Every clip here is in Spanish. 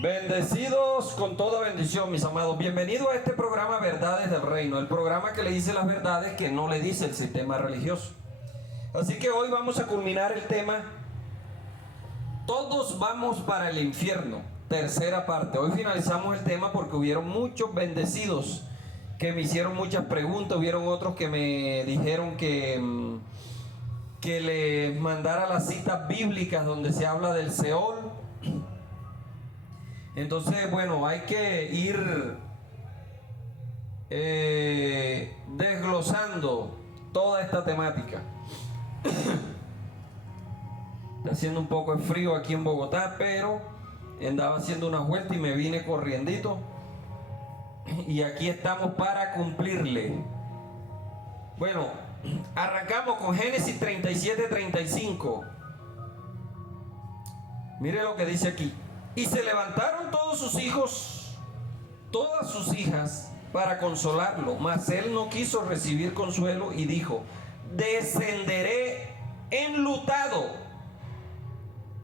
Bendecidos con toda bendición, mis amados. Bienvenidos a este programa Verdades del Reino, el programa que le dice las verdades que no le dice el sistema religioso. Así que hoy vamos a culminar el tema Todos vamos para el infierno, tercera parte. Hoy finalizamos el tema porque hubieron muchos bendecidos que me hicieron muchas preguntas. Hubieron otros que me dijeron que les mandara las citas bíblicas donde se habla del Seol. Entonces, bueno, hay que ir desglosando toda esta temática. Está haciendo un poco de frío aquí en Bogotá, pero andaba haciendo una vuelta y me vine corriendito. Y aquí estamos para cumplirle. Bueno, arrancamos con Génesis 37-35. Mire lo que dice aquí. Y se levantaron todos sus hijos, todas sus hijas, para consolarlo. Mas él no quiso recibir consuelo y dijo: descenderé enlutado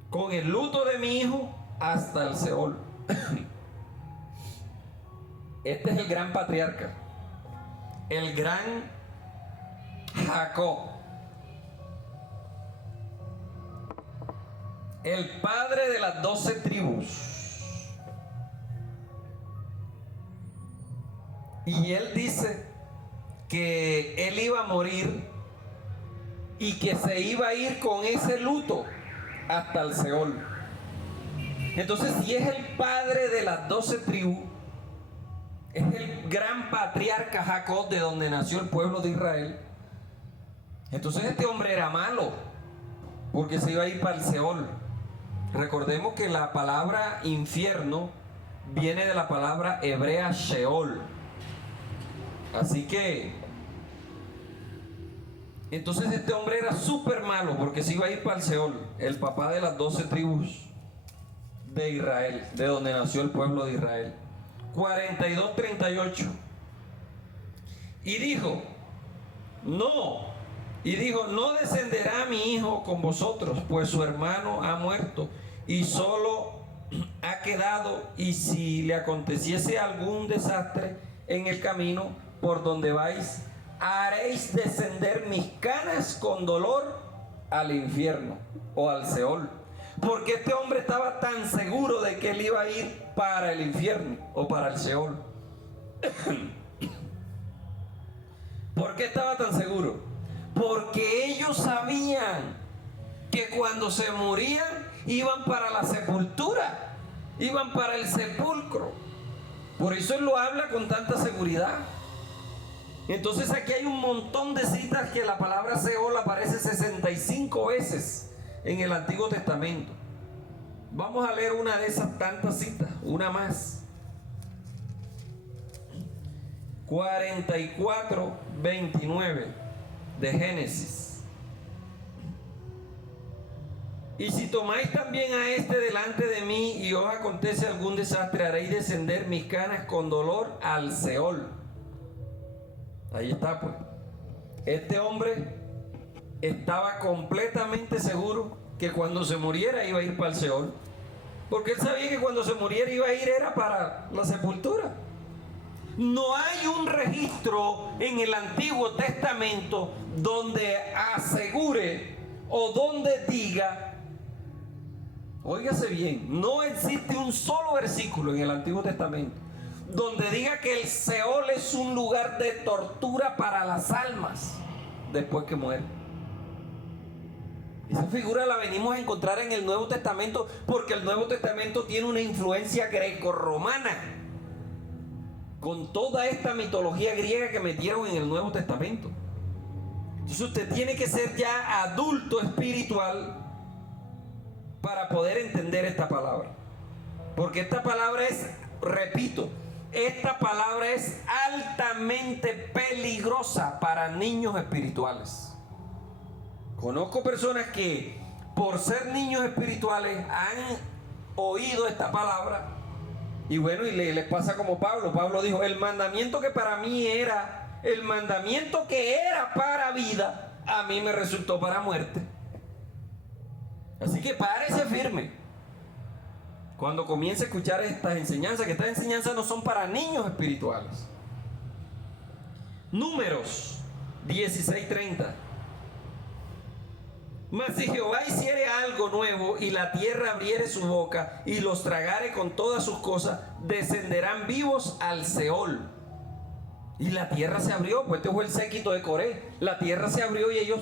con el luto de mi hijo hasta el Seol. Este es el gran patriarca, el gran Jacob, el padre de las 12 tribus. Y él dice que él iba a morir y que se iba a ir con ese luto hasta el Seol. Entonces, si es el padre de las 12 tribus, es el gran patriarca Jacob, de donde nació el pueblo de Israel. Entonces este hombre era malo, porque se iba a ir para el Seol. Recordemos que la palabra infierno viene de la palabra hebrea Sheol. Así que entonces este hombre era súper malo, porque se iba a ir para el Seol, el papá de las 12 tribus de Israel, de donde nació el pueblo de Israel. 42:38. Y dijo, no descenderá mi hijo con vosotros, pues su hermano ha muerto y solo ha quedado, y si le aconteciese algún desastre en el camino por donde vais, haréis descender mis canas con dolor al infierno o al Seol. Porque este hombre estaba tan seguro de que él iba a ir para el infierno o para el Seol. ¿Por qué estaba tan seguro? Porque ellos sabían que cuando se morían iban para la sepultura, iban para el sepulcro. Por eso él lo habla con tanta seguridad. Entonces aquí hay un montón de citas que la palabra Seol aparece 65 veces en el Antiguo Testamento. Vamos a leer una de esas tantas citas, una más. 44:29 de Génesis. Y si tomáis también a este delante de mí y os acontece algún desastre, haréis descender mis canas con dolor al Seol. Ahí está, pues. Este hombre estaba completamente seguro que cuando se muriera iba a ir para el Seol, porque él sabía que cuando se muriera iba a ir era para la sepultura. No hay un registro en el Antiguo Testamento donde asegure o donde diga, óigase bien, no existe un solo versículo en el Antiguo Testamento donde diga que el Seol es un lugar de tortura para las almas después que mueren. Esa figura la venimos a encontrar en el Nuevo Testamento, porque el Nuevo Testamento tiene una influencia grecorromana, con toda esta mitología griega que metieron en el Nuevo Testamento. Entonces usted tiene que ser ya adulto espiritual para poder entender esta palabra, porque esta palabra es, repito, esta palabra es altamente peligrosa para niños espirituales. Conozco personas que por ser niños espirituales han oído esta palabra y bueno, y les pasa como Pablo. Pablo dijo, el mandamiento que para mí era, el mandamiento que era para vida, a mí me resultó para muerte. Así que párese firme. Cuando comience a escuchar estas enseñanzas, que estas enseñanzas no son para niños espirituales. Números 16:30. Mas si Jehová hiciere algo nuevo y la tierra abriere su boca y los tragare con todas sus cosas, descenderán vivos al Seol. Y la tierra se abrió, pues este fue el séquito de Coré. La tierra se abrió y ellos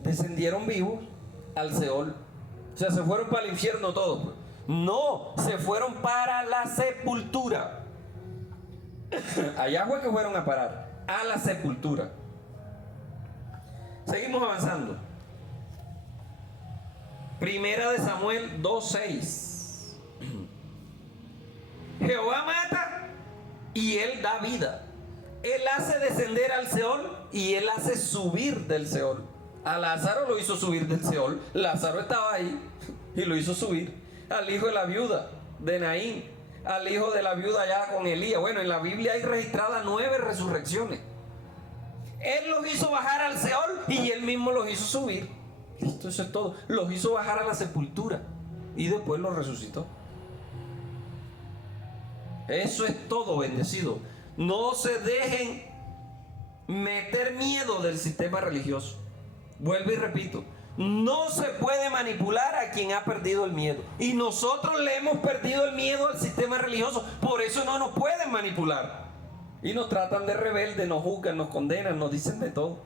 descendieron vivos al Seol. O sea, se fueron para el infierno todos. No, se fueron para la sepultura. Allá fue que fueron a parar, a la sepultura. Seguimos avanzando. Primera de Samuel 2:6. Jehová mata y él da vida. Él hace descender al Seol y él hace subir del Seol. A Lázaro lo hizo subir del Seol. Lázaro estaba ahí y lo hizo subir. Al hijo de la viuda de Naín, al hijo de la viuda allá con Elías. Bueno, en la Biblia hay registradas 9 resurrecciones. Él los hizo bajar al Seol y él mismo los hizo subir. Listo, eso es todo. Los hizo bajar a la sepultura y después los resucitó. Eso es todo, bendecido. No se dejen meter miedo del sistema religioso. Vuelvo y repito, no se puede manipular a quien ha perdido el miedo. Y nosotros le hemos perdido el miedo al sistema religioso. Por eso no nos pueden manipular. Y nos tratan de rebeldes, nos juzgan, nos condenan, nos dicen de todo.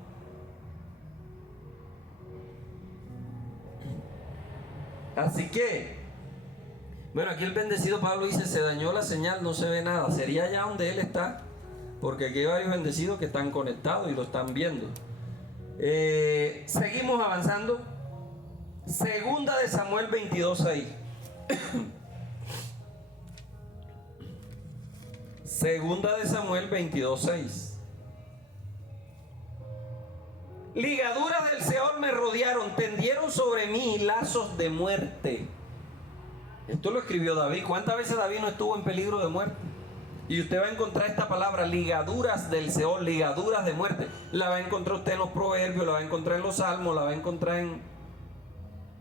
Así que, bueno, aquí el bendecido Pablo dice, se dañó la señal, no se ve nada. Sería allá donde él está, porque aquí hay varios bendecidos que están conectados y lo están viendo. Seguimos avanzando. Segunda de Samuel 22:6. Segunda de Samuel 22:6. Ligaduras del Seol me rodearon, tendieron sobre mí lazos de muerte. Esto lo escribió David. ¿Cuántas veces David no estuvo en peligro de muerte? Y usted va a encontrar esta palabra, ligaduras del Seol, ligaduras de muerte. La va a encontrar usted en los proverbios, la va a encontrar en los salmos, la va a encontrar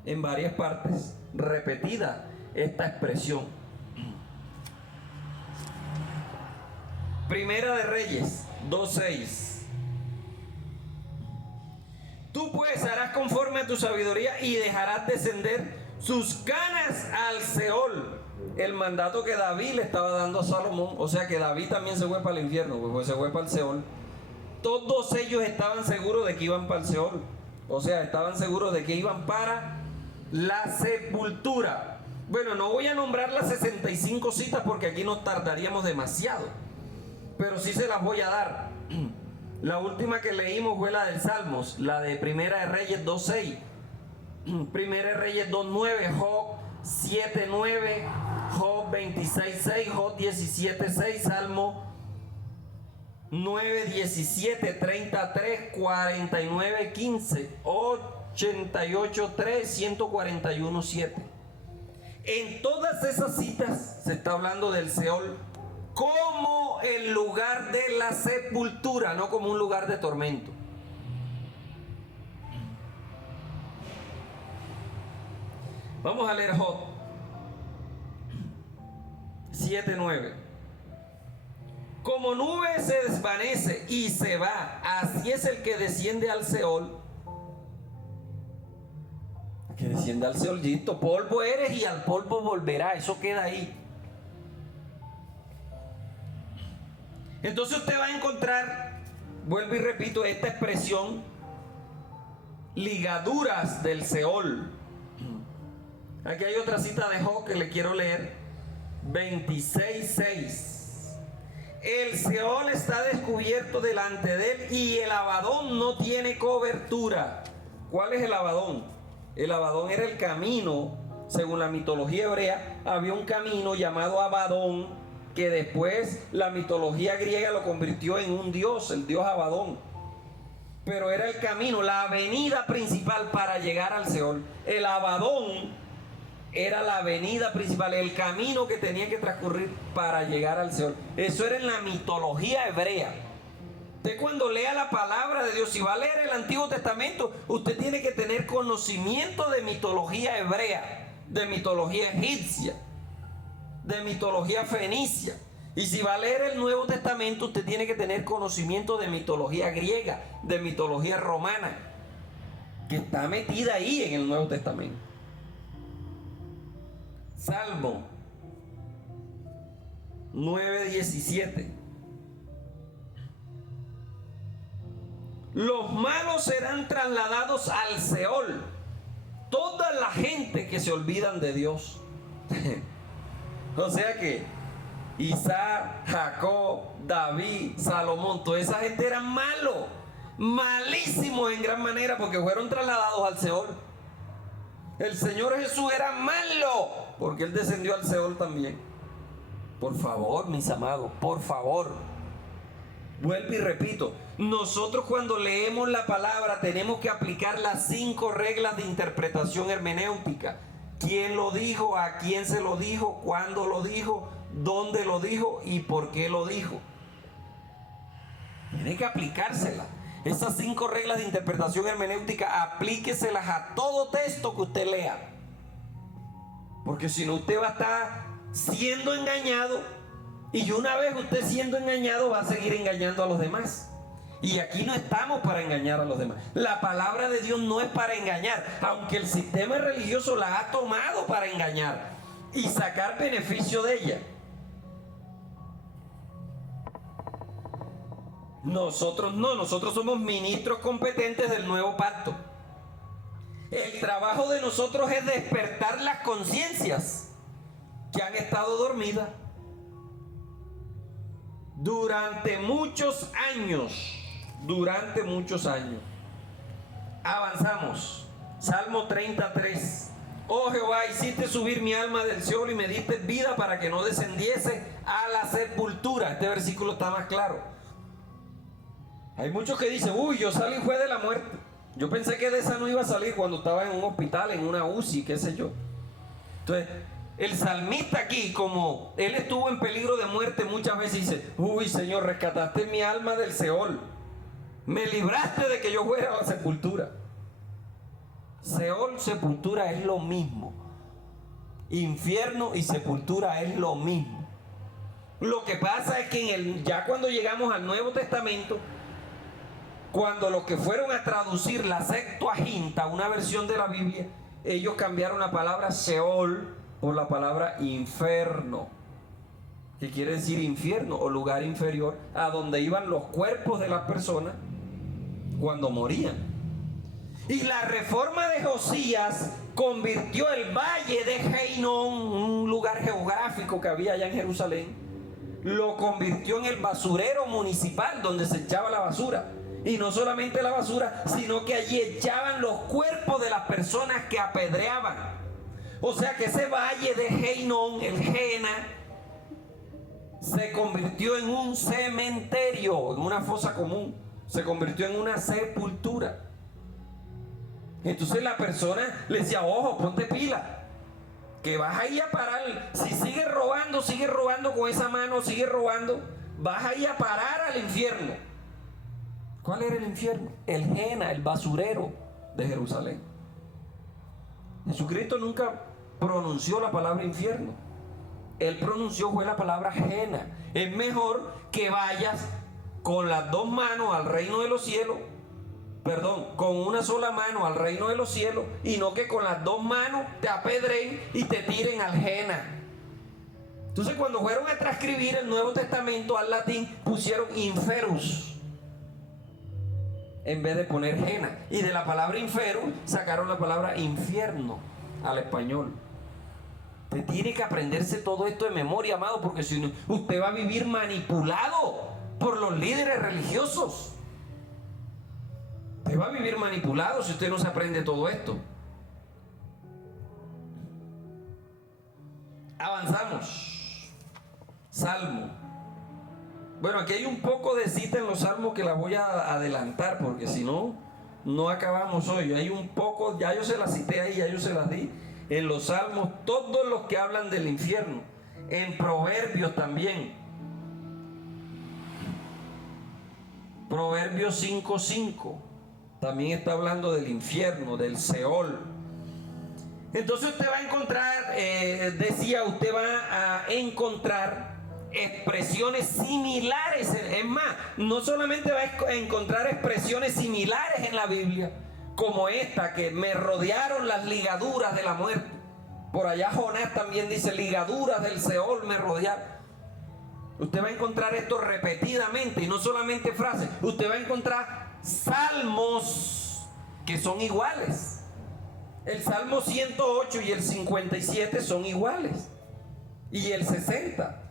en varias partes. Repetida esta expresión. Primera de Reyes 2:6. Tú pues harás conforme a tu sabiduría y dejarás descender sus canas al Seol. El mandato que David le estaba dando a Salomón. O sea que David también se fue para el infierno, pues se fue para el Seol. Todos ellos estaban seguros de que iban para el Seol. O sea, estaban seguros de que iban para la sepultura. Bueno, no voy a nombrar las 65 citas porque aquí nos tardaríamos demasiado. Pero sí se las voy a dar. La última que leímos fue la del Salmos, la de Primera de Reyes 2:6. Primera de Reyes 2:9, Job 7:9, Job 26:6, Job 17:6, Salmo 9:17, 33, 49:15, 88:3, 141:7. En todas esas citas se está hablando del Seol como el lugar de la sepultura, no como un lugar de tormento. Vamos a leer Job 7:9. Como nube se desvanece y se va, así es el que desciende al Seol. Que desciende al Seol, listo, polvo eres y al polvo volverá, eso queda ahí. Entonces usted va a encontrar, vuelvo y repito, esta expresión, ligaduras del Seol. Aquí hay otra cita de Job que le quiero leer, 26:6. El Seol está descubierto delante de él y el Abadón no tiene cobertura. ¿Cuál es el Abadón? El Abadón era el camino, según la mitología hebrea, había un camino llamado Abadón, que después la mitología griega lo convirtió en un dios, el dios Abadón. Pero era el camino, la avenida principal para llegar al Seol. El Abadón era la avenida principal, el camino que tenía que transcurrir para llegar al Seol. Eso era en la mitología hebrea. Usted cuando lea la palabra de Dios, si va a leer el Antiguo Testamento, usted tiene que tener conocimiento de mitología hebrea, de mitología egipcia. de mitología fenicia. Y si va a leer el Nuevo Testamento, usted tiene que tener conocimiento de mitología griega, de mitología romana, que está metida ahí en el Nuevo Testamento. Salmo 9:17. Los malos serán trasladados al Seol. Toda la gente que se olvidan de Dios. O sea que Isaac, Jacob, David, Salomón, toda esa gente eran malos, malísimos en gran manera, porque fueron trasladados al Seol. El Señor Jesús era malo, porque Él descendió al Seol también. Por favor, mis amados, por favor. Vuelvo y repito, nosotros cuando leemos la palabra tenemos que aplicar las 5 reglas de interpretación hermenéutica. ¿Quién lo dijo? ¿A quién se lo dijo? ¿Cuándo lo dijo? ¿Dónde lo dijo? ¿Y por qué lo dijo? Tiene que aplicársela. Esas 5 reglas de interpretación hermenéutica, aplíqueselas a todo texto que usted lea. Porque si no, usted va a estar siendo engañado. Y una vez usted siendo engañado, va a seguir engañando a los demás. Y aquí no estamos para engañar a los demás. La palabra de Dios no es para engañar, aunque el sistema religioso la ha tomado para engañar y sacar beneficio de ella. Nosotros no, nosotros somos ministros competentes del nuevo pacto. El trabajo de nosotros es despertar las conciencias que han estado dormidas durante muchos años. Avanzamos. Salmo 33. Oh Jehová, hiciste subir mi alma del Seol y me diste vida para que no descendiese a la sepultura. Este versículo está más claro. Hay muchos que dicen, uy, yo salí fue de la muerte. Yo pensé que de esa no iba a salir cuando estaba en un hospital, en una UCI, qué sé yo. Entonces, el salmista aquí, como él estuvo en peligro de muerte muchas veces, dice, uy, Señor, rescataste mi alma del Seol. Me libraste de que yo fuera a la sepultura. Seol, sepultura es lo mismo. Infierno y sepultura es lo mismo. Lo que pasa es que ya cuando llegamos al Nuevo Testamento, cuando los que fueron a traducir la Septuaginta, una versión de la Biblia, ellos cambiaron la palabra Seol por la palabra infierno, que quiere decir infierno o lugar inferior, a donde iban los cuerpos de las personas cuando morían. Y la reforma de Josías convirtió el valle de Heinon, un lugar geográfico que había allá en Jerusalén, lo convirtió en el basurero municipal donde se echaba la basura. Y no solamente la basura, sino que allí echaban los cuerpos de las personas que apedreaban. O sea que ese valle de Heinon, el Jena, se convirtió en un cementerio, en una fosa común. Se convirtió en una sepultura. Entonces la persona le decía, ojo, ponte pila, que vas a ir a parar. Si sigues robando con esa mano, sigues robando, vas a ir a parar al infierno. ¿Cuál era el infierno? El Jena, el basurero de Jerusalén. Jesucristo nunca pronunció la palabra infierno. Él pronunció fue la palabra Jena. Es mejor que vayas con las 2 manos al reino de los cielos, con una sola mano al reino de los cielos, y no que con las 2 manos te apedreen y te tiren al Jena. Entonces, cuando fueron a transcribir el Nuevo Testamento al latín, pusieron inferus en vez de poner Jena. Y de la palabra inferus sacaron la palabra infierno al español. Usted tiene que aprenderse todo esto de memoria, amado, porque si no, usted va a vivir manipulado por los líderes religiosos. Usted va a vivir manipulado si usted no se aprende todo esto. Avanzamos. Salmo. Bueno, aquí hay un poco de cita en los salmos que la voy a adelantar, porque si no, no acabamos hoy. Hay un poco, ya yo se las cité ahí, ya yo se las di. En los salmos, todos los que hablan del infierno. En Proverbios también. Proverbios 5:5 también está hablando del infierno, del Seol. Entonces usted va a encontrar, usted va a encontrar expresiones similares. Es más, no solamente va a encontrar expresiones similares en la Biblia, como esta, que me rodearon las ligaduras de la muerte. Por allá Jonás también dice, ligaduras del Seol me rodearon. Usted va a encontrar esto repetidamente, y no solamente frases. Usted va a encontrar salmos que son iguales. El Salmo 108 y el 57 son iguales. Y el 60.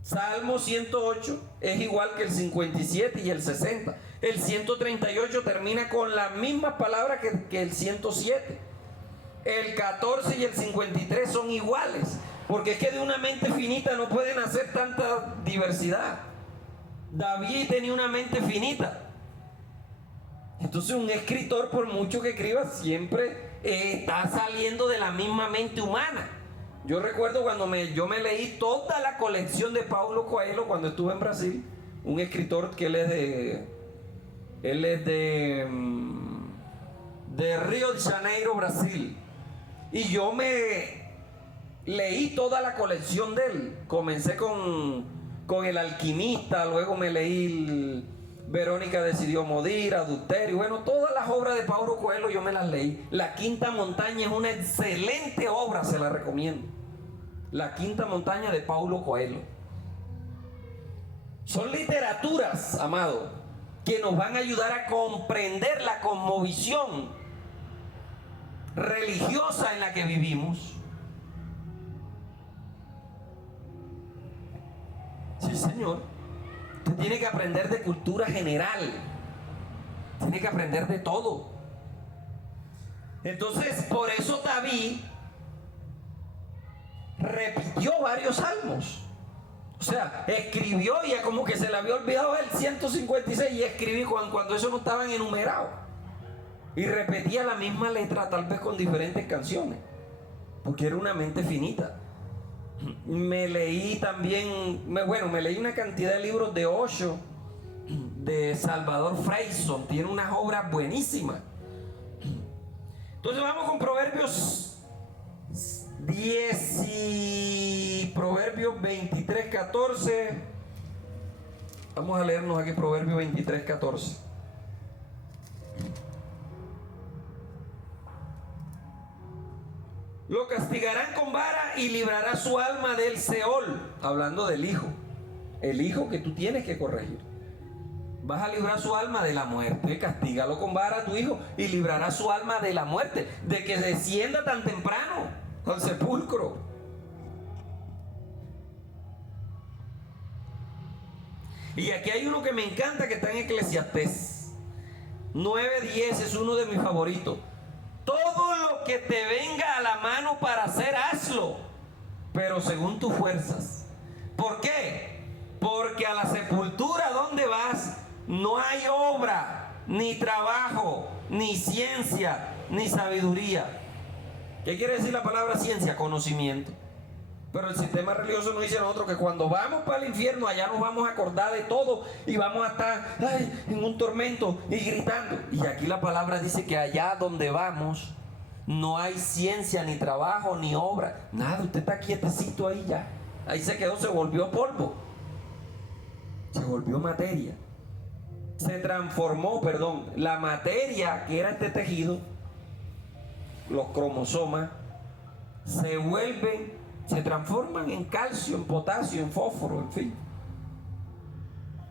Salmo 108 es igual que el 57 y el 60. El 138 termina con las mismas palabras que el 107. El 14 y el 53 son iguales. Porque es que de una mente finita no pueden hacer tanta diversidad. David tenía una mente finita. Entonces un escritor, por mucho que escriba, siempre está saliendo de la misma mente humana. Yo recuerdo cuando yo me leí toda la colección de Paulo Coelho cuando estuve en Brasil. Un escritor que él es de Río de Janeiro, Brasil. Y yo me leí toda la colección de él. Comencé con El Alquimista, luego me leí Verónica decidió morir, Adulterio. Bueno, todas las obras de Paulo Coelho yo me las leí. La Quinta Montaña es una excelente obra, se la recomiendo. La Quinta Montaña de Paulo Coelho. Son literaturas, amado, que nos van a ayudar a comprender la cosmovisión religiosa en la que vivimos. Sí, Señor. Usted tiene que aprender de cultura general. Tiene que aprender de todo. Entonces, por eso David repitió varios salmos. O sea, escribió y ya como que se le había olvidado el 156 y escribí cuando eso no estaban enumerados. Y repetía la misma letra, tal vez con diferentes canciones, porque era una mente finita. Me leí también, me leí una cantidad de libros de Osho, de Salvador Freyson. Tiene unas obras buenísimas. Entonces vamos con Proverbios 10 y Proverbios 23, 14. Vamos a leernos aquí Proverbios 23, 14. Lo castigarán con vara y librará su alma del Seol. Hablando del hijo. El hijo que tú tienes que corregir. Vas a librar su alma de la muerte. Castígalo con vara a tu hijo y librará su alma de la muerte. De que descienda tan temprano al sepulcro. Y aquí hay uno que me encanta que está en Eclesiastés 9:10, es uno de mis favoritos. Todo lo que te venga a la mano para hacer, hazlo, pero según tus fuerzas. ¿Por qué? Porque a la sepultura donde vas no hay obra, ni trabajo, ni ciencia, ni sabiduría. ¿Qué quiere decir la palabra ciencia? Conocimiento. Pero el sistema religioso nos dice a nosotros que cuando vamos para el infierno, allá nos vamos a acordar de todo y vamos a estar en un tormento y gritando. Y aquí la palabra dice que allá donde vamos no hay ciencia, ni trabajo, ni obra. Nada, usted está quietecito ahí ya. Ahí se quedó, se volvió polvo. Se volvió materia. Se transformó, la materia que era este tejido, los cromosomas, se transforman en calcio, en potasio, en fósforo, en fin,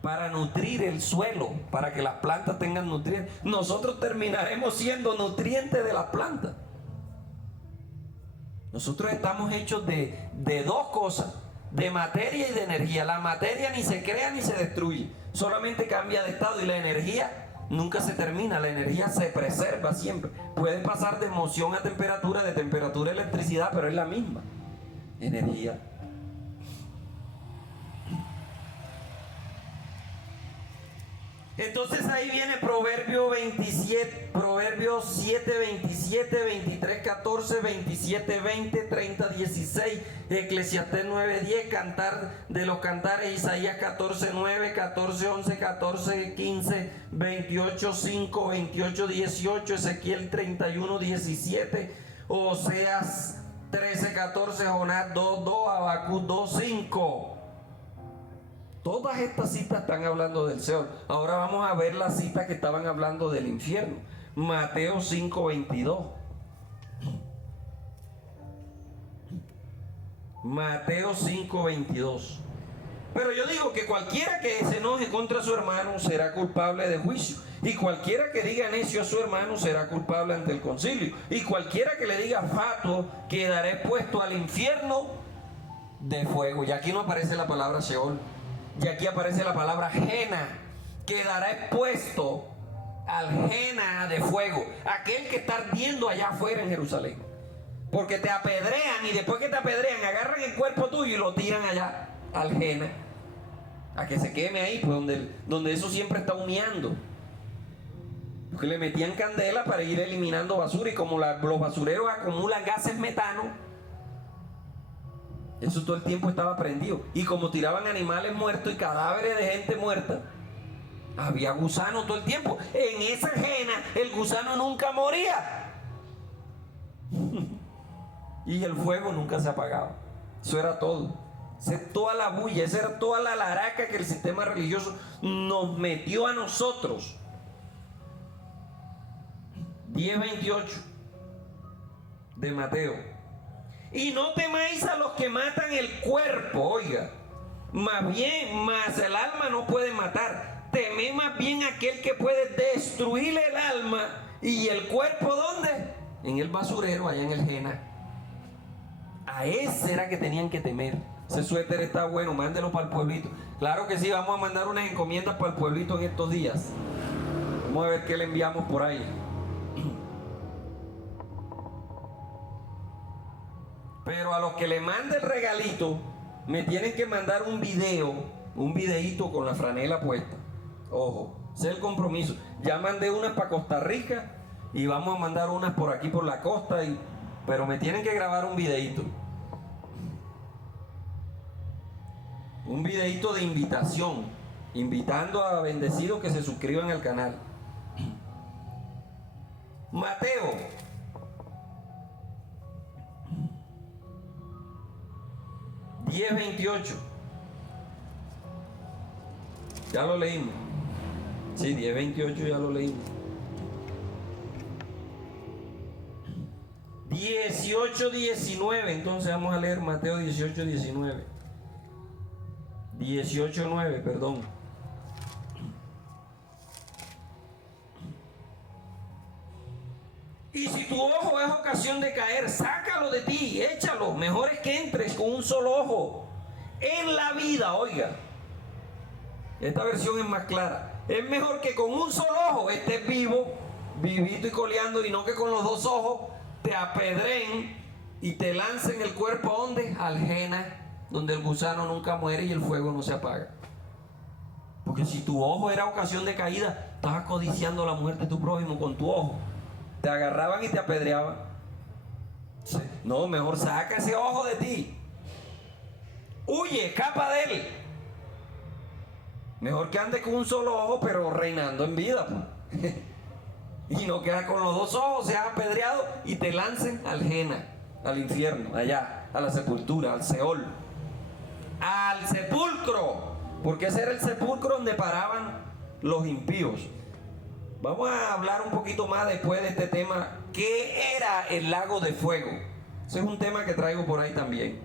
para nutrir el suelo, para que las plantas tengan nutrientes. Nosotros terminaremos siendo nutrientes de las plantas. Nosotros estamos hechos de dos cosas, de materia y de energía. La materia ni se crea ni se destruye, solamente cambia de estado, y la energía nunca se termina, la energía se preserva siempre. Puede pasar de moción a temperatura, de temperatura a electricidad, pero es la misma energía. Entonces ahí viene Proverbios 7, 27, 23, 14, 27, 20, 30, 16, Eclesiastés 9, 10, Cantar de los Cantares, Isaías 14, 9, 14, 11, 14, 15, 28, 5, 28, 18, Ezequiel 31, 17, Oseas 13, 14, Jonás 2, 2, Habacuc 2, 5. Todas estas citas están hablando del Seol. Ahora vamos a ver las citas que estaban hablando del infierno. Mateo 5, 22. Mateo 5, 22. Pero yo digo que cualquiera que se enoje contra su hermano será culpable de juicio. Y cualquiera que diga necio a su hermano será culpable ante el concilio. Y cualquiera que le diga fatuo quedará expuesto al infierno de fuego. Y aquí no aparece la palabra Sheol. Y aquí aparece la palabra Jena. Quedará expuesto al Jena de fuego. Aquel que está ardiendo allá afuera en Jerusalén. Porque te apedrean y después que te apedrean agarran el cuerpo tuyo y lo tiran allá al Jena. A que se queme ahí, pues donde eso siempre está humeando. Porque le metían candela para ir eliminando basura. Y como los basureros acumulan gases metano, eso todo el tiempo estaba prendido. Y como tiraban animales muertos y cadáveres de gente muerta, había gusanos todo el tiempo. En esa ajena el gusano nunca moría. Y el fuego nunca se apagaba. Eso era todo. Esa era toda la bulla, esa era toda la laraca que el sistema religioso nos metió a nosotros. 10:28 de Mateo. Y no temáis a los que matan el cuerpo, oiga, más el alma no puede matar. Temed más bien aquel que puede destruir el alma y el cuerpo, ¿dónde? En el basurero, allá en el Jena. A ese era que tenían que temer. Ese suéter está bueno, mándelo para el pueblito. Claro que sí, vamos a mandar unas encomiendas para el pueblito en estos días. Vamos a ver qué le enviamos por ahí. Pero a los que le mande el regalito, me tienen que mandar un videíto con la franela puesta. Ojo, ese es el compromiso. Ya mandé unas para Costa Rica y vamos a mandar unas por aquí por la costa, pero me tienen que grabar un videíto. Un videíto de invitación, invitando a bendecidos que se suscriban al canal. Mateo 10:28. Ya lo leímos. Sí, 10:28 ya lo leímos. 18:19. Entonces vamos a leer Mateo 18:19. 18:9, perdón. Y si tu ojo es ocasión de caer, sácalo de ti, échalo. Mejor es que entres con un solo ojo en la vida, oiga. Esta versión es más clara. Es mejor que con un solo ojo estés vivo, vivito y coleando, y no que con los dos ojos te apedreen y te lancen el cuerpo ¿a dónde? Al Jena, donde el gusano nunca muere y el fuego no se apaga. Porque si tu ojo era ocasión de caída, estabas codiciando la muerte de tu prójimo con tu ojo. Te agarraban y te apedreaban. Sí. No, mejor saca ese ojo de ti. Huye, escapa de él. Mejor que andes con un solo ojo, pero reinando en vida, pues. Y no quedas con los dos ojos, seas apedreado y te lancen al Jena, al infierno, allá, a la sepultura, al Seol. Al sepulcro. Porque ese era el sepulcro donde paraban los impíos. Vamos a hablar un poquito más después de este tema. ¿Qué era el lago de fuego? Ese es un tema que traigo por ahí también.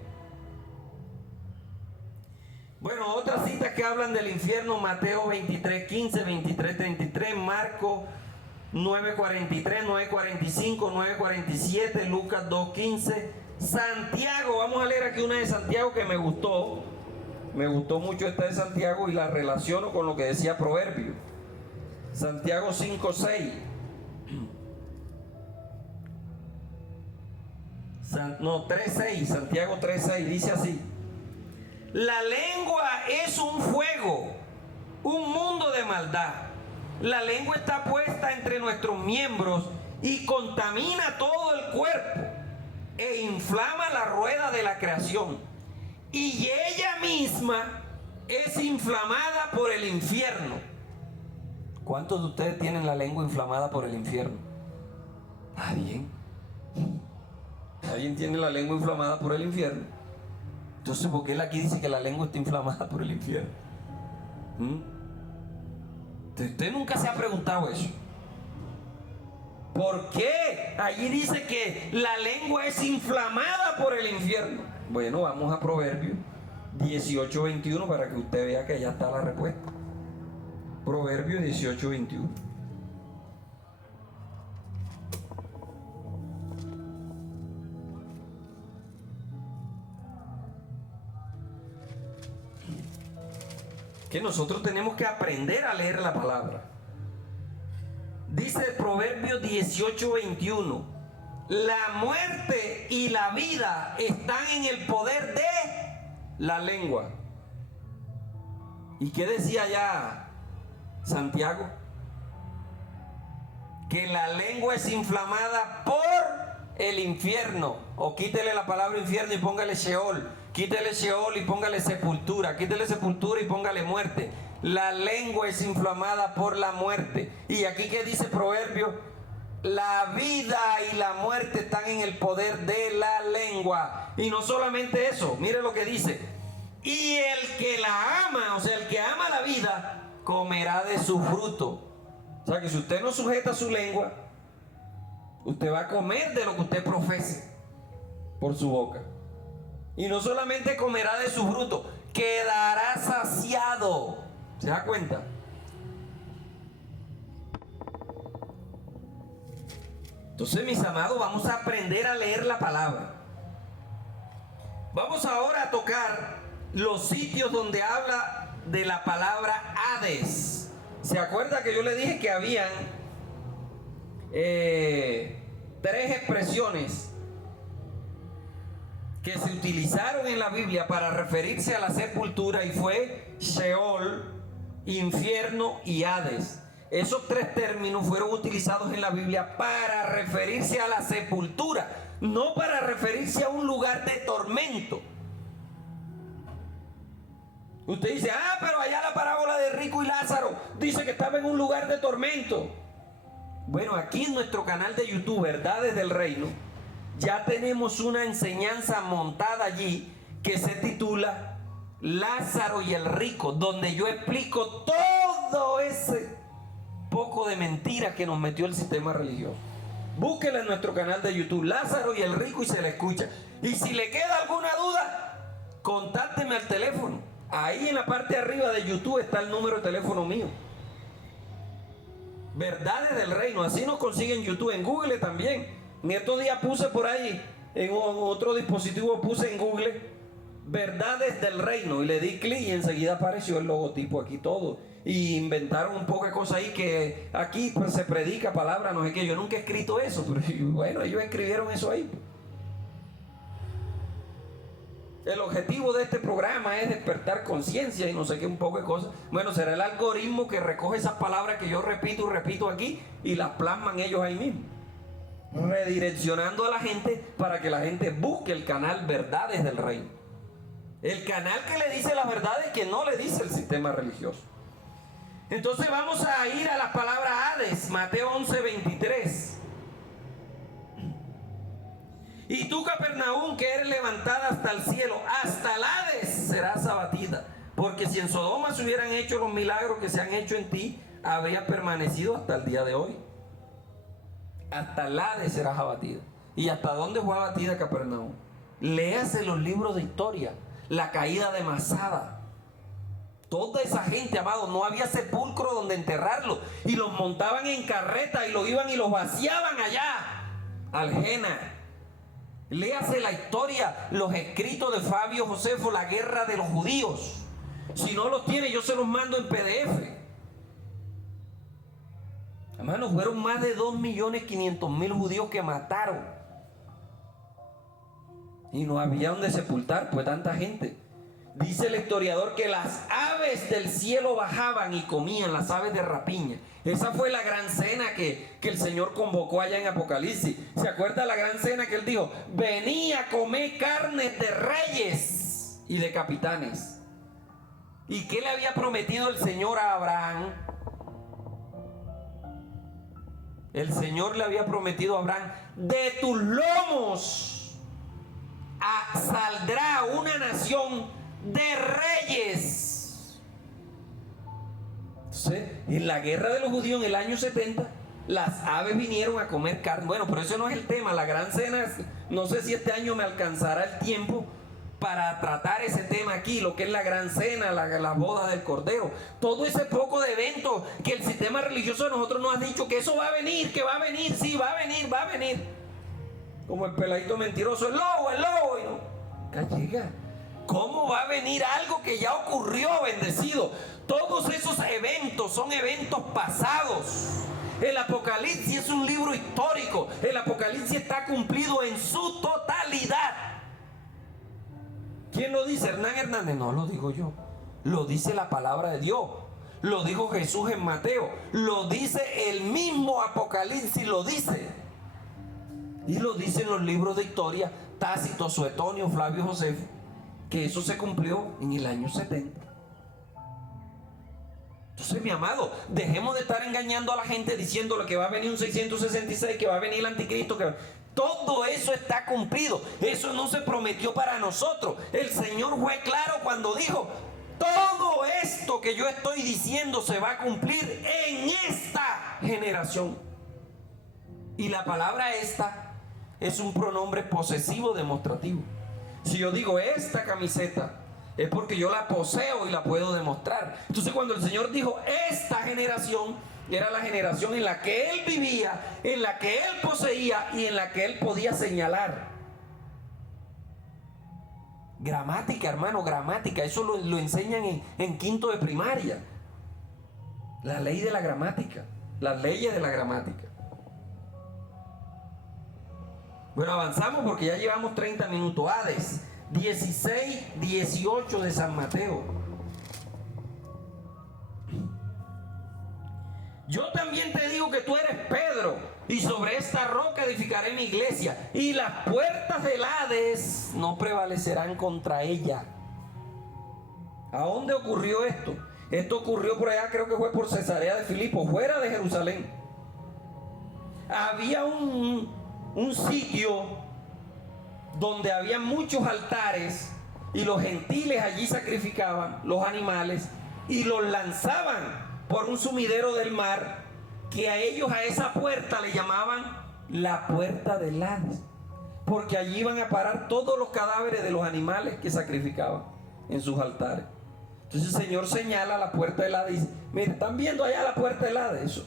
Bueno, otras citas que hablan del infierno: Mateo 23:15, 23:33, Marcos 9:43, 9:45, 9:47, Lucas 2:15, Santiago. Vamos a leer aquí una de Santiago que me gustó. Me gustó mucho esta de Santiago y la relaciono con lo que decía Proverbio. Santiago 5:6. No, 3:6. Santiago 3:6 dice así: la lengua es un fuego, un mundo de maldad. La lengua está puesta entre nuestros miembros y contamina todo el cuerpo e inflama la rueda de la creación. Y ella misma es inflamada por el infierno. ¿Cuántos de ustedes tienen la lengua inflamada por el infierno? Nadie. ¿Alguien tiene la lengua inflamada por el infierno? Entonces, ¿por qué él aquí dice que la lengua está inflamada por el infierno? Usted nunca se ha preguntado eso. ¿Por qué? Allí dice que la lengua es inflamada por el infierno. Bueno, vamos a Proverbios 18:21 para que usted vea que ya está la respuesta. Proverbios 18:21. Que nosotros tenemos que aprender a leer la palabra. Dice el Proverbio 18:21: la muerte y la vida están en el poder de la lengua. ¿Y qué decía ya Santiago? Que la lengua es inflamada por el infierno. O quítele la palabra infierno y póngale Sheol. Quítele Sheol y póngale sepultura. Quítele sepultura y póngale muerte. La lengua es inflamada por la muerte. Y aquí que dice Proverbio: la vida y la muerte están en el poder de la lengua. Y no solamente eso, mire lo que dice: y el que la ama, o sea, el que ama la vida, comerá de su fruto. O sea que si usted no sujeta su lengua, usted va a comer de lo que usted profese por su boca. Y no solamente comerá de su fruto, quedará saciado. ¿Se da cuenta? Entonces, mis amados, vamos a aprender a leer la palabra. Vamos ahora a tocar los sitios donde habla de la palabra Hades. ¿Se acuerda que yo le dije que habían 3 expresiones que se utilizaron en la Biblia para referirse a la sepultura? Y fue Sheol, infierno y Hades. Esos 3 términos fueron utilizados en la Biblia para referirse a la sepultura, no para referirse a un lugar de tormento. Usted dice: pero allá la parábola de Rico y Lázaro dice que estaba en un lugar de tormento. Bueno, aquí en nuestro canal de YouTube, Verdades del Reino, ya tenemos una enseñanza montada allí que se titula Lázaro y el Rico, donde yo explico todo ese poco de mentiras que nos metió el sistema religioso. Búsquela en nuestro canal de YouTube, Lázaro y el Rico, y se le escucha. Y si le queda alguna duda, contácteme al teléfono. Ahí en la parte de arriba de YouTube está el número de teléfono mío. Verdades del Reino, así nos consiguen en YouTube, en Google también. En estos días puse por ahí, en otro dispositivo puse en Google Verdades del Reino y le di clic y enseguida apareció el logotipo aquí todo. Y inventaron un poco de cosas ahí que aquí pues se predica palabra, no sé qué. Yo nunca he escrito eso, pero bueno, ellos escribieron eso ahí. El objetivo de este programa es despertar conciencia y no sé qué, un poco de cosas. Bueno, será el algoritmo que recoge esas palabras que yo repito y repito aquí y las plasman ellos ahí mismo, redireccionando a la gente para que la gente busque el canal Verdades del Reino. El canal que le dice las verdades que no le dice el sistema religioso. Entonces vamos a ir a la palabra Hades, Mateo 11:23. Y tú, Capernaum, que eres levantada hasta el cielo, hasta el Hades serás abatida. Porque si en Sodoma se hubieran hecho los milagros que se han hecho en ti, habría permanecido hasta el día de hoy. Hasta el Hades serás abatida. ¿Y hasta dónde fue abatida Capernaum? Léase los libros de historia. La caída de Masada. Toda esa gente, amado, no había sepulcro donde enterrarlo. Y los montaban en carreta y los iban y los vaciaban allá, al Jena. Léase la historia, los escritos de Fabio Josefo, la guerra de los judíos. Si no los tiene, yo se los mando en PDF. Hermanos, fueron más de 2.500.000 judíos que mataron. Y no había donde sepultar, pues tanta gente. Dice el historiador que las aves del cielo bajaban y comían, las aves de rapiña, Esa fue la gran cena que el Señor convocó allá en Apocalipsis. ¿Se acuerda la gran cena que Él dijo? Venía a comer carnes de reyes y de capitanes. ¿Y qué le había prometido el Señor a Abraham? El Señor le había prometido a Abraham: de tus lomos saldrá una nación de reyes. Entonces, en la guerra de los judíos en el año 70, las aves vinieron a comer carne. Bueno, pero eso no es el tema. La gran cena, no sé si este año me alcanzará el tiempo para tratar ese tema aquí, lo que es la gran cena, la boda del Cordero. Todo ese poco de eventos que el sistema religioso de nosotros nos ha dicho que eso va a venir, que va a venir, sí, va a venir, va a venir. Como el peladito mentiroso, el lobo, y no. Acá llega. ¿Cómo va a venir algo que ya ocurrió, bendecido? Todos esos eventos son eventos pasados. El Apocalipsis es un libro histórico. El Apocalipsis está cumplido en su totalidad. ¿Quién lo dice? ¿Hernán Hernández? No lo digo yo. Lo dice la palabra de Dios. Lo dijo Jesús en Mateo. Lo dice el mismo Apocalipsis, lo dice. Y lo dicen los libros de historia, Tácito, Suetonio, Flavio Josefo, que eso se cumplió en el año 70. Entonces, mi amado, dejemos de estar engañando a la gente diciéndole que va a venir un 666, que va a venir el anticristo, que todo eso está cumplido. Eso no se prometió para nosotros. El Señor fue claro cuando dijo: todo esto que yo estoy diciendo se va a cumplir en esta generación. Y la palabra esta es un pronombre posesivo demostrativo. Si yo digo esta camiseta, es porque yo la poseo y la puedo demostrar. Entonces, cuando el Señor dijo esta generación, era la generación en la que Él vivía, en la que Él poseía y en la que Él podía señalar. Gramática, hermano, gramática. Eso lo enseñan en quinto de primaria. La ley de la gramática, las leyes de la gramática. Bueno, avanzamos porque ya llevamos 30 minutos. Hades 16, 18 de San Mateo. Yo también te digo que tú eres Pedro, y sobre esta roca edificaré mi iglesia, y las puertas del Hades no prevalecerán contra ella. ¿A dónde ocurrió esto? Esto ocurrió por allá, creo que fue por Cesarea de Filipo, fuera de Jerusalén. Había un sitio donde había muchos altares, y los gentiles allí sacrificaban los animales y los lanzaban por un sumidero del mar, que a ellos, a esa puerta, le llamaban la puerta del Hades, porque allí iban a parar todos los cadáveres de los animales que sacrificaban en sus altares. Entonces el Señor señala la puerta del Hades y dice: miren, ¿están viendo allá la puerta del Hades?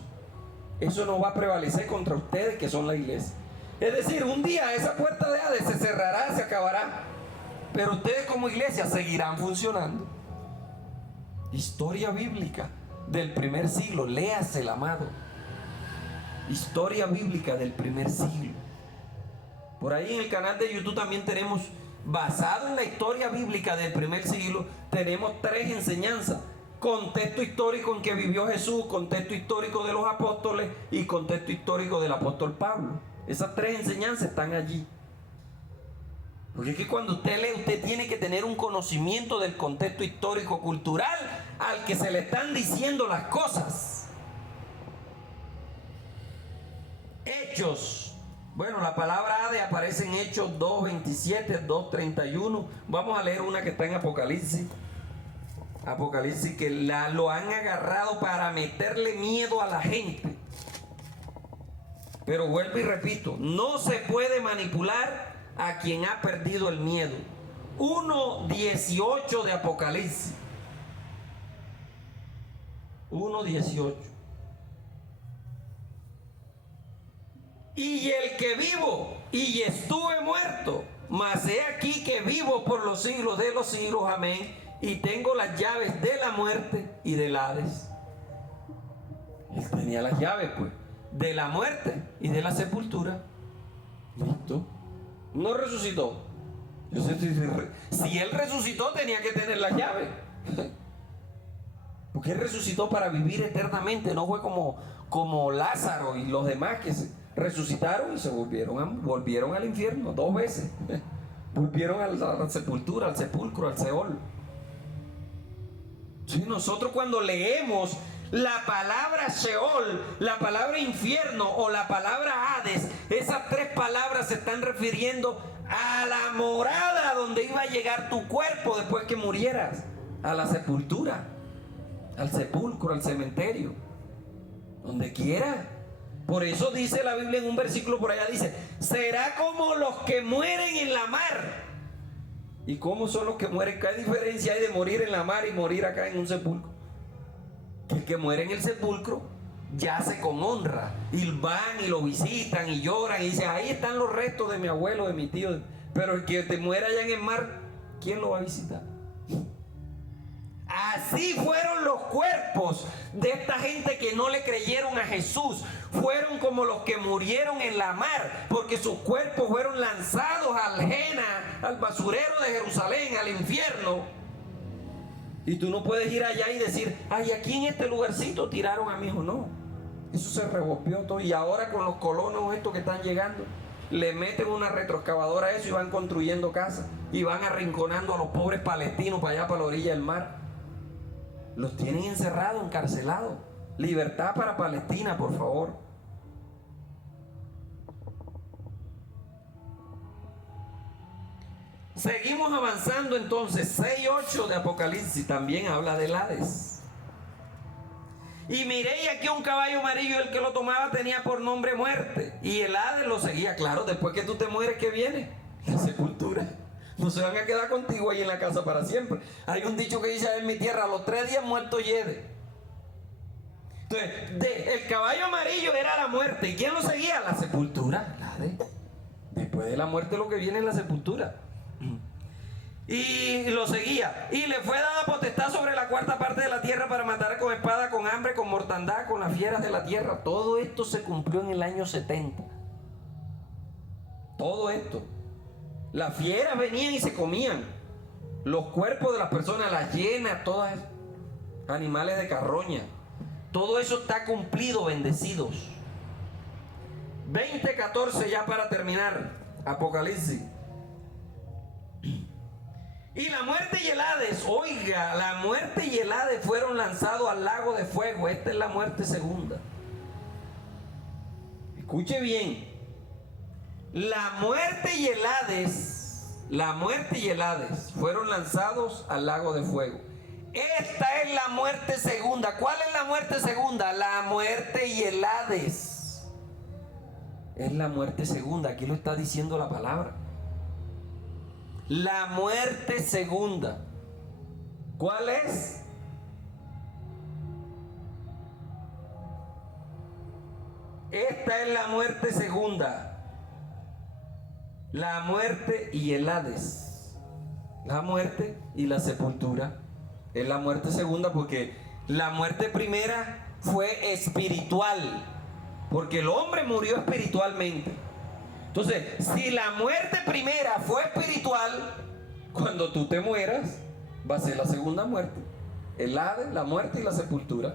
Eso no va a prevalecer contra ustedes, que son la iglesia. Es decir, un día esa puerta de Hades se cerrará, se acabará, pero ustedes como iglesia seguirán funcionando. Historia bíblica del primer siglo, léase el amado. Historia bíblica del primer siglo. Por ahí en el canal de YouTube también tenemos, basado en la historia bíblica del primer siglo, tenemos 3 enseñanzas: contexto histórico en que vivió Jesús, contexto histórico de los apóstoles y contexto histórico del apóstol Pablo. Esas 3 enseñanzas están allí. Porque es que cuando usted lee, usted tiene que tener un conocimiento del contexto histórico cultural al que se le están diciendo las cosas. Hechos. Bueno, la palabra Hades aparece en Hechos 2.27, 2.31. Vamos a leer una que está en Apocalipsis. Apocalipsis, que lo han agarrado para meterle miedo a la gente. Pero vuelvo y repito, no se puede manipular a quien ha perdido el miedo. 1.18 de Apocalipsis. 1.18. Y el que vivo y estuve muerto, mas he aquí que vivo por los siglos de los siglos, amén, y tengo las llaves de la muerte y del Hades. Él tenía las llaves, pues, de la muerte y de la sepultura. Listo. No resucitó. Si él resucitó, tenía que tener las llaves. Porque Él resucitó para vivir eternamente. No fue como Lázaro y los demás que se resucitaron y se volvieron al infierno 2 veces. Volvieron a la sepultura, al sepulcro, al Seol. Sí, nosotros cuando leemos la palabra Sheol, la palabra infierno o la palabra Hades, esas 3 palabras se están refiriendo a la morada donde iba a llegar tu cuerpo después que murieras, a la sepultura, al sepulcro, al cementerio, donde quiera. Por eso dice la Biblia en un versículo por allá, dice, será como los que mueren en la mar. ¿Y cómo son los que mueren? ¿Qué diferencia hay de morir en la mar y morir acá en un sepulcro? Que el que muere en el sepulcro yace con honra, y van y lo visitan y lloran y dicen, ahí están los restos de mi abuelo, de mi tío. Pero el que te muera allá en el mar, ¿quién lo va a visitar? Así fueron los cuerpos de esta gente que no le creyeron a Jesús. Fueron como los que murieron en la mar, porque sus cuerpos fueron lanzados al Jena, al basurero de Jerusalén, al infierno. Y tú no puedes ir allá y decir, ay, aquí en este lugarcito tiraron a mi hijo. No, eso se revolvió todo. Y ahora con los colonos estos que están llegando, le meten una retroexcavadora a eso y van construyendo casas y van arrinconando a los pobres palestinos para allá, para la orilla del mar. Los tienen encerrados, encarcelados. Libertad para Palestina, por favor. Seguimos avanzando entonces. 6:8 de Apocalipsis también habla del Hades. Y miré y aquí un caballo amarillo, el que lo tomaba tenía por nombre muerte. Y el Hades lo seguía. Claro, después que tú te mueres, ¿qué viene? La sepultura. No se van a quedar contigo ahí en la casa para siempre. Hay un dicho que dice en mi tierra, a los 3 días muerto yede. Entonces, el caballo amarillo era la muerte. ¿Y quién lo seguía? La sepultura. Después de la muerte lo que viene es la sepultura. Y lo seguía. Y le fue dada potestad sobre la 4ª parte de la tierra para matar con espada, con hambre, con mortandad, con las fieras de la tierra. Todo esto se cumplió en el año 70. Todo esto. Las fieras venían y se comían los cuerpos de las personas, las hienas, todas, animales de carroña. Todo eso está cumplido, bendecidos. 20:14 ya para terminar, Apocalipsis. Y la muerte y el Hades, oiga, la muerte y el Hades fueron lanzados al lago de fuego. Esta es la muerte segunda. Escuche bien. La muerte y el Hades fueron lanzados al lago de fuego. Esta es la muerte segunda. ¿Cuál es la muerte segunda? La muerte y el Hades. Es la muerte segunda. Aquí lo está diciendo la palabra. La muerte segunda. ¿Cuál es? Esta es la muerte segunda. La muerte y el Hades. La muerte y la sepultura. Es la muerte segunda porque la muerte primera fue espiritual. Porque el hombre murió espiritualmente. Entonces, si la muerte primera fue espiritual, cuando tú te mueras, va a ser la segunda muerte. El Hades, la muerte y la sepultura.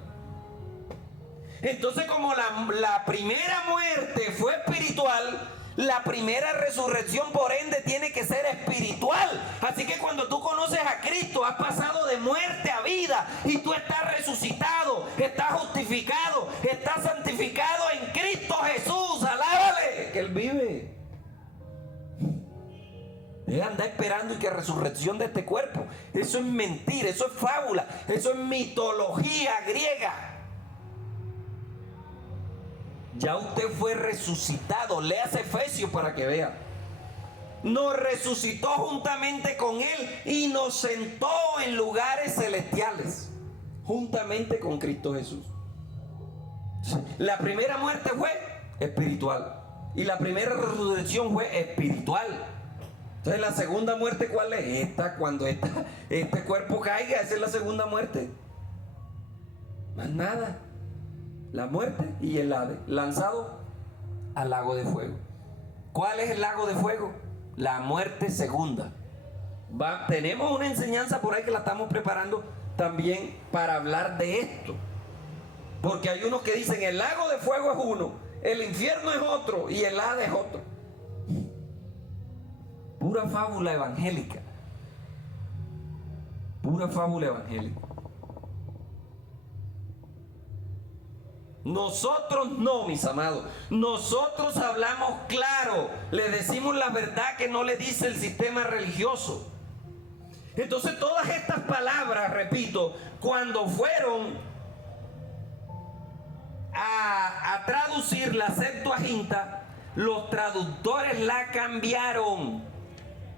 Entonces, como la primera muerte fue espiritual, la primera resurrección por ende tiene que ser espiritual. Así que cuando tú conoces a Cristo, has pasado de muerte a vida y tú estás resucitado, estás justificado, estás santificado en Cristo Jesús. Alábale, que Él vive. Él anda esperando y que resurrección de este cuerpo. Eso es mentira, eso es fábula, eso es mitología griega. Ya usted fue resucitado. Léase Efesios para que vea. Nos resucitó juntamente con Él y nos sentó en lugares celestiales, juntamente con Cristo Jesús. La primera muerte fue espiritual y la primera resurrección fue espiritual. Entonces, la segunda muerte, ¿cuál es? Esta, cuando este cuerpo caiga, esa es la segunda muerte. Más nada. La muerte y el Hades, lanzado al lago de fuego. ¿Cuál es el lago de fuego? La muerte segunda. Tenemos una enseñanza por ahí que la estamos preparando también para hablar de esto. Porque hay unos que dicen el lago de fuego es uno, el infierno es otro y el Hades es otro. Pura fábula evangélica. Pura fábula evangélica. Nosotros no, mis amados. Nosotros hablamos claro. Le decimos la verdad que no le dice el sistema religioso. Entonces todas estas palabras, repito, cuando fueron a traducir la Septuaginta, los traductores la cambiaron.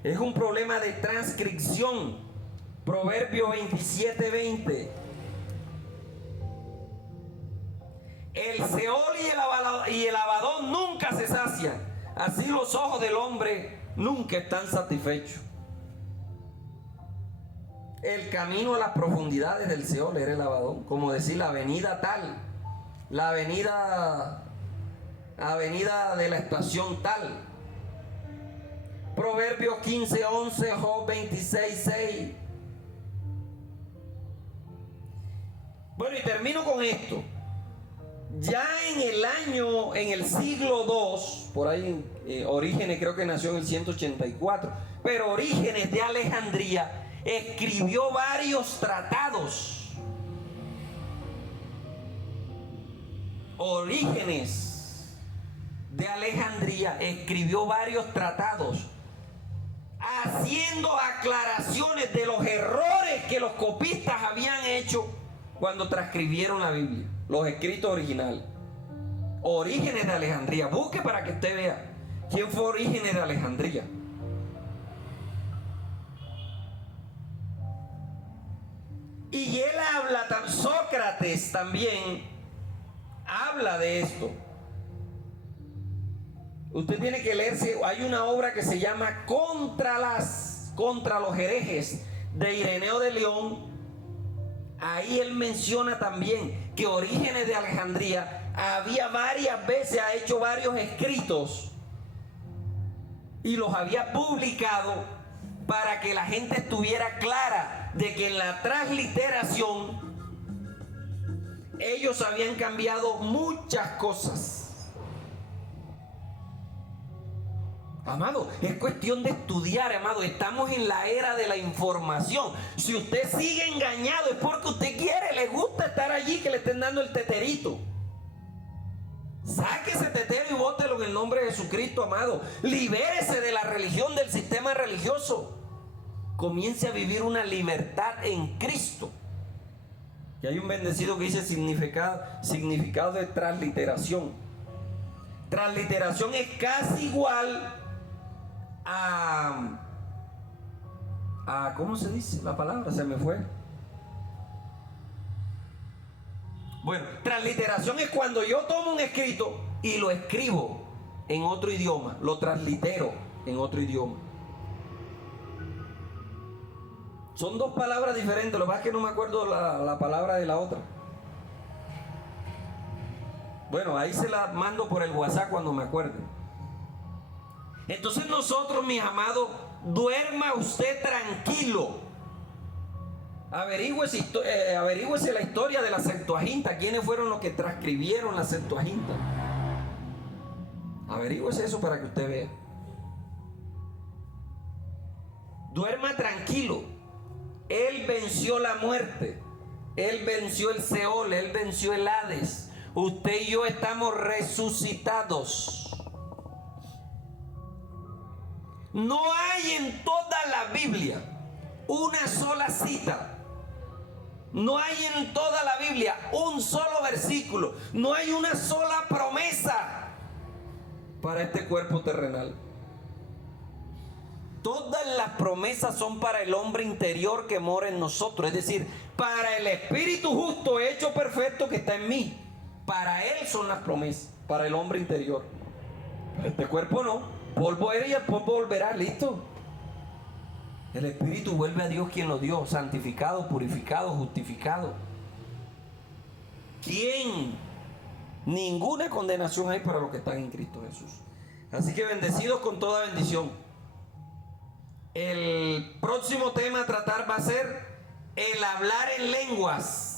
Es un problema de transcripción. Proverbios 27:20. El Seol y el Abadón nunca se sacian. Así los ojos del hombre nunca están satisfechos. El camino a las profundidades del Seol era el Abadón. Como decir la avenida tal. La avenida de la estación tal. Proverbios 15:11, Job 26:6. Bueno, y termino con esto. Ya en el siglo II, por ahí Orígenes creo que nació en el 184, pero Orígenes de Alejandría escribió varios tratados. Orígenes de Alejandría escribió varios tratados haciendo aclaraciones de los errores que los copistas habían hecho cuando transcribieron la Biblia, los escritos originales. Orígenes de Alejandría. Busque para que usted vea quién fue Orígenes de Alejandría. Y él habla, Sócrates también habla de esto. Usted tiene que leerse, hay una obra que se llama Contra los herejes, de Ireneo de León. Ahí él menciona también que Orígenes de Alejandría había varias veces, ha hecho varios escritos y los había publicado para que la gente estuviera clara de que en la transliteración ellos habían cambiado muchas cosas. Amado, es cuestión de estudiar, amado. Estamos en la era de la información. Si usted sigue engañado es porque usted quiere, le gusta estar allí, que le estén dando el teterito. Saque ese tetero y bótelo en el nombre de Jesucristo, amado. Libérese de la religión, del sistema religioso. Comience a vivir una libertad en Cristo. Y hay un bendecido que dice significado de transliteración. Transliteración es casi igual a ¿cómo se dice la palabra? Se me fue. Bueno, transliteración es cuando yo tomo un escrito y lo escribo en otro idioma, lo translitero en otro idioma. Son dos palabras diferentes, lo que pasa es que no me acuerdo la palabra de la otra. Bueno, ahí se la mando por el WhatsApp cuando me acuerde. Entonces nosotros, mis amados, duerma usted tranquilo. Averígüese la historia de la Septuaginta. ¿Quiénes fueron los que transcribieron la Septuaginta? Averígüese eso para que usted vea. Duerma tranquilo. Él venció la muerte. Él venció el Seol. Él venció el Hades. Usted y yo estamos resucitados. No hay en toda la Biblia una sola cita. No hay en toda la Biblia un solo versículo. No hay una sola promesa para este cuerpo terrenal. Todas las promesas son para el hombre interior que mora en nosotros. Es decir, para el Espíritu justo hecho perfecto que está en mí. Para él son las promesas, para el hombre interior. Este cuerpo no. Polvo era y el polvo volverá, listo. El Espíritu vuelve a Dios quien lo dio, santificado, purificado, justificado. ¿Quién? Ninguna condenación hay para los que están en Cristo Jesús. Así que bendecidos con toda bendición. El próximo tema a tratar va a ser el hablar en lenguas